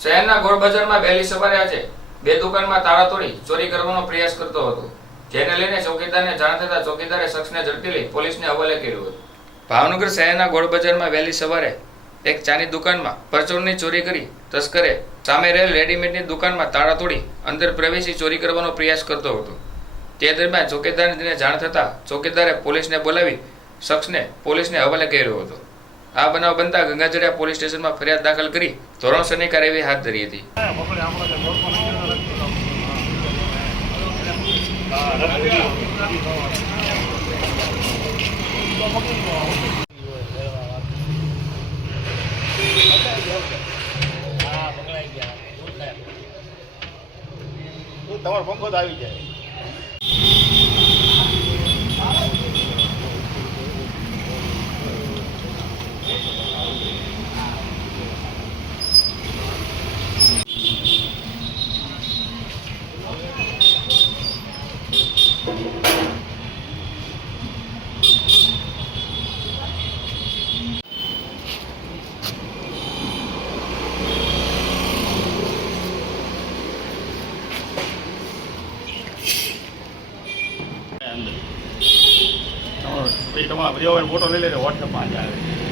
શહેરના ગોળબજારમાં વહેલી સવારે આજે બે દુકાનમાં તાળા તોડી ચોરી કરવાનો પ્રયાસ કરતો હતો. જેને લઈને ચોકીદારને જાણ થતા ચોકીદારે શખ્સને ઝડપી લઈ પોલીસને હવાલે કર્યું હતું. ભાવનગર શહેરના ગોળબજારમાં વહેલી સવારે એક ચાની દુકાનમાં પરચોરની ચોરી કરી તસ્કરે સામે રહેલ રેડીમેડની દુકાનમાં તાળા તોડી અંદર પ્રવેશી ચોરી કરવાનો પ્રયાસ કરતો હતો. તે દરમિયાન ચોકીદારને જાણ થતાં ચોકીદારે પોલીસને બોલાવી શખ્સને પોલીસને હવાલે કર્યો હતો. આ બનાવ બનતા ગંગાજળિયા પોલીસ સ્ટેશનમાં ફરિયાદ દાખલ કરી ધોરણસરની કાર્યવાહી હાથ ધરી હતી. તમારો પંખો આવી જાય. તમારા બધા ફોટો લઈ લેજો વોટ્સઅપમાં જ આવે